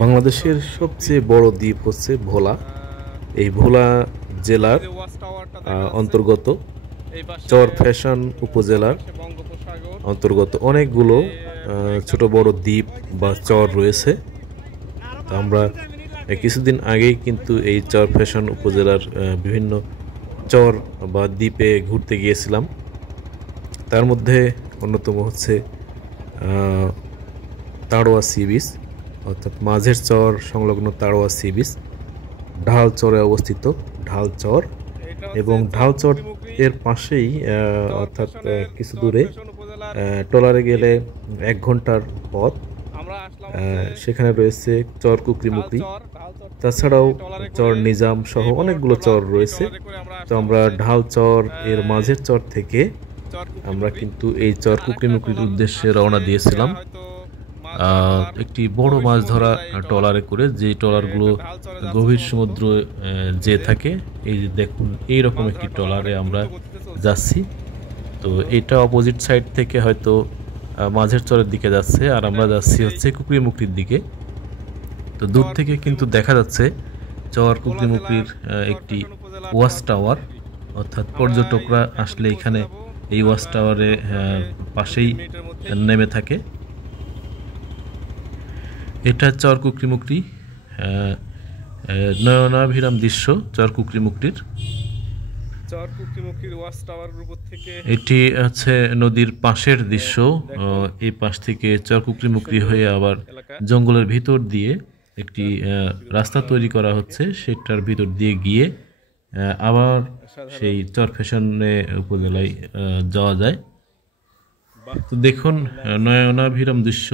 বাংলাদেশের সবচেয়ে বড় দ্বীপ হচ্ছে ভোলা। এই ভোলা জেলার অন্তর্গত চর ফ্যাশন উপজেলার অন্তর্গত অনেকগুলো ছোট বড় দ্বীপ বা চর রয়েছে। তো আমরা কিছুদিন আগেই কিন্তু এই চর ফ্যাশন উপজেলার বিভিন্ন চর বা দ্বীপে ঘুরতে গিয়েছিলাম। তার মধ্যে অন্যতম হচ্ছে তাড়োয়া সি বিচ, অর্থাৎ মাঝের চর সংলগ্ন তাড়োয়া সি বিচ, ঢাল চরে অবস্থিত ঢাল চর, এবং ঢাল চর এর পাশেই অর্থাৎ কিছু দূরে ট্রলারে গেলে 1 ঘন্টার পথ সেখানে রয়েছে চর কুকরিমুকরি। তাছাড়াও চর নিজাম সহ অনেকগুলো চর রয়েছে। তো আমরা ঢাল চর এর মাঝের চর থেকে আমরা কিন্তু এই চর কুকরিমুকরির উদ্দেশ্যে রওনা দিয়েছিলাম একটি বড় মাছ ধরা ট্রলারে করে, যে ট্রলারগুলো গভীর সমুদ্র যে থাকে। এই যে দেখুন, এইরকম একটি ট্রলারে আমরা যাচ্ছি। তো এটা অপোজিট সাইড থেকে হয়তো মাঝের চরের দিকে যাচ্ছে, আর আমরা যাচ্ছি হচ্ছে কুকরিমুকরির দিকে। তো দূর থেকে কিন্তু দেখা যাচ্ছে চর কুকরিমুকরির একটি ওয়াচ টাওয়ার, অর্থাৎ পর্যটকরা আসলে এখানে এই ওয়াচ টাওয়ারে পাশেই নেমে থাকে। এটা চর কুকরিমুকরি, নয়নাভিরাম দৃশ্য চর কুকরিমুকরির। এটি হচ্ছে নদীর পাশের দৃশ্য। এই পাশ থেকে চর কুকরিমুকরি হয়ে আবার জঙ্গলের ভিতর দিয়ে একটি রাস্তা তৈরি করা হচ্ছে, সেটার ভিতর দিয়ে গিয়ে আবার সেই চর ফ্যাশনে উপজেলায় যাওয়া যায়। তো দেখুন, নয়নাভিরাম দৃশ্য।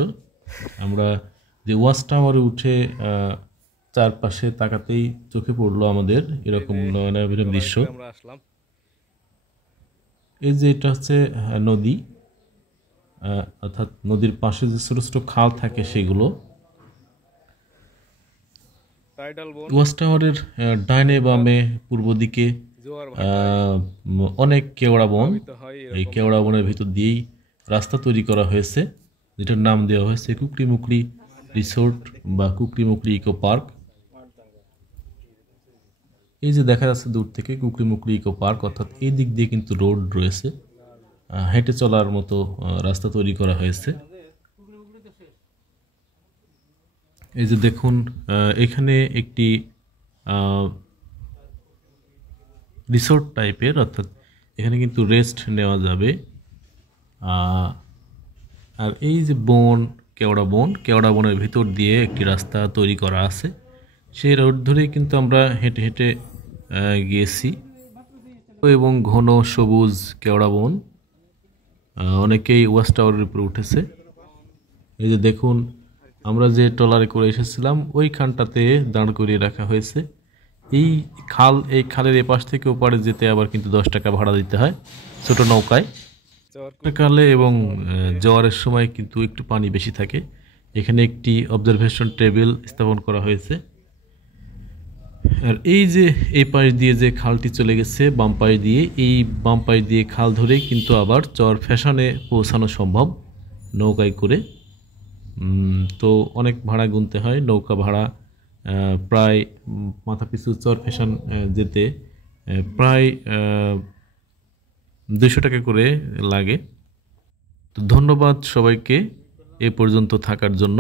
আমরা যে ওয়াচ টাওয়ারে উঠে চারপাশে তাকাতেই চোখে পড়লো আমাদের এরকম নয়নাভিরাম দৃশ্য। এই যে এটা হচ্ছে নদী, অর্থাৎ নদীর পাশে যে ছোট ছোট খাল থাকে সেগুলো। ওয়াচ টাওয়ারের ডাইনে বামে পূর্ব দিকে অনেক কেওড়া বন। এই কেওড়া বনের ভিতর দিয়েই রাস্তা তৈরি করা হয়েছে, যেটার নাম দেওয়া হয়েছে কুকরিমুকরি রিসোর্ট বা কুকরিমুকরি ইকো পার্ক। এই যে দেখা যাচ্ছে দূর থেকে কুকরিমুকরি ইকো পার্ক, অর্থাৎ এই দিক দিয়ে কিন্তু রোড রয়েছে, হেঁটে চলার মতো রাস্তা তৈরি করা হয়েছে। এই যে দেখুন, এখানে একটি রিসোর্ট টাইপের, অর্থাৎ এখানে কিন্তু রেস্ট নেওয়া যাবে। আর এই যে বন, কেওড়া বনের ভিতর দিয়ে একটি রাস্তা তৈরি করা আছে, সেই রোড ধরেই কিন্তু আমরা হেঁটে হেঁটে গিয়েছি। এবং ঘন সবুজ কেওড়া বন, অনেকেই ওয়াচ টাওয়ারের উপরে উঠেছে। এই যে দেখুন, আমরা যে ট্রলারে করে এসেছিলাম ওইখানটাতে দাঁড় করিয়ে রাখা হয়েছে। এই খালের এপাশ থেকে ওপারে যেতে আবার কিন্তু 10 টাকা ভাড়া দিতে হয় ছোট নৌকায়। কালে এবং জোয়ারের সময় কিন্তু একটু পানি বেশি থাকে। এখানে একটি অবজারভেশন টেবিল স্থাপন করা হয়েছে। আর এই যে এই পাশ দিয়ে যে খালটি চলে গেছে বাম পাশ দিয়ে, এই বাম পাশ দিয়ে খাল ধরেই কিন্তু আবার চর ফ্যাশনে পৌঁছানো সম্ভব নৌকায় করে। তো অনেক ভাড়া গুনতে হয়। নৌকা ভাড়া প্রায় মাথাপিছু চর ফ্যাশন যেতে প্রায় 200 টাকা করে লাগে। তো ধন্যবাদ সবাইকে এ পর্যন্ত থাকার জন্য।